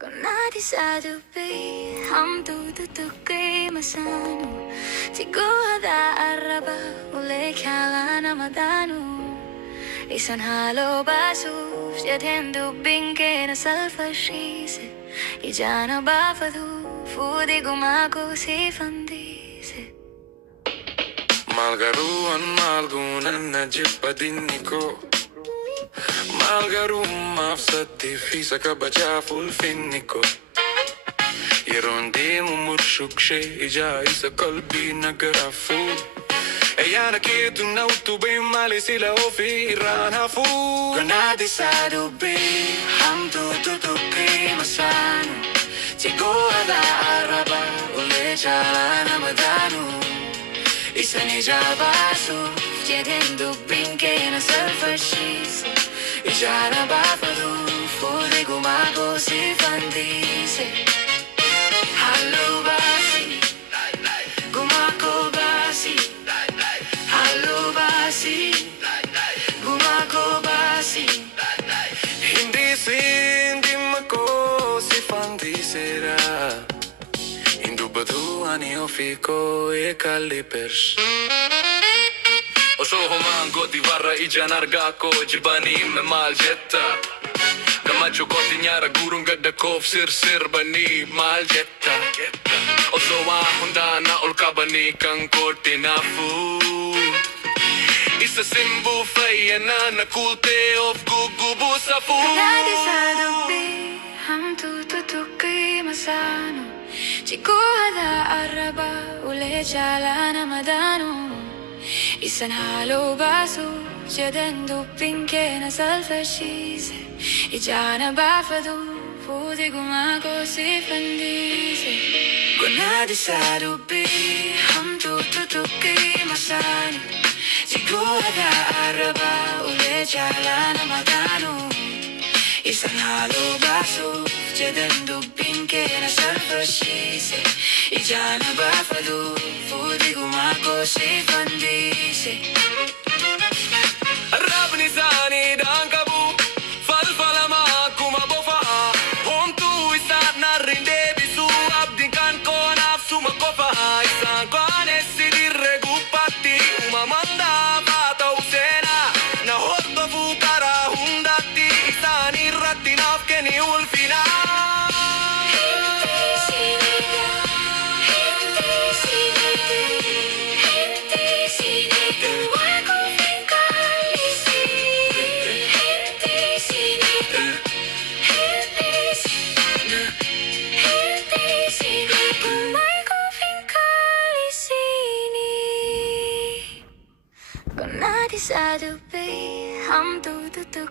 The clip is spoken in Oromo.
Gonadi sadubi, ham tututuki masanu. Tiguada araba, ule kalana madanu. Isan halo basu, siedendo binke na salfashise. Ijana bafadu, fudi gumako si fandise. Malgaruan malgunan na jipadiniko. Malgarum mafsati fisa kabacha fulfinniko. Yerondi mumurshuk ija isa kalbi nagarafu. Eyana kitu na utube mali sila ofi rana fu. Granadi sadubi hamdu tutuki masanu. Tigo ada araba ule chalana madanu. Isani jabasu jedendo binke na salfashise. Ijana bafadu fudi gumago si fandise. Hallo basi gumako basi. Hallo basi gumako basi. Hindi sindi mako si fandisera. Hindu badu ani ofiko e kalipers. Όσο μάγκο τη βάρα η τζαναργάκο τζιμπανί με μαλτζέτα. Καμάτσο κοντινιάρα γκούρουν καντακόφ σιρ μπανί μαλτζέτα. Όσο μάχοντάνα ολκαμπανί καν κόρτινα φου. Isa simbu fayana na kulte of gugubu sa fu. Gonadi sadubi, ham tututuki masanu. Tiguada araba, ule chalana madanu. Isan halo basu, jedendo binke na salfashise. Ijana bafadu, fudi gumako si fandise. Gonadi sadubi, ham tututuki masanu. Tiguada araba, ule chalana madanu. Isan halo basu, jedendo binke na salfashise. Ijana bafadu, fudi gumako si fandise. Rabni zani dangabu falfalama kumabofa. Hontu isat na rinde bisu abdin kan konaf sumakofa. Isan kane sidirre gupati umamanda bata usena. Na horto fukara hundati isan irratti nafkeni ulfina. Gonadi sadubi, ham tututuki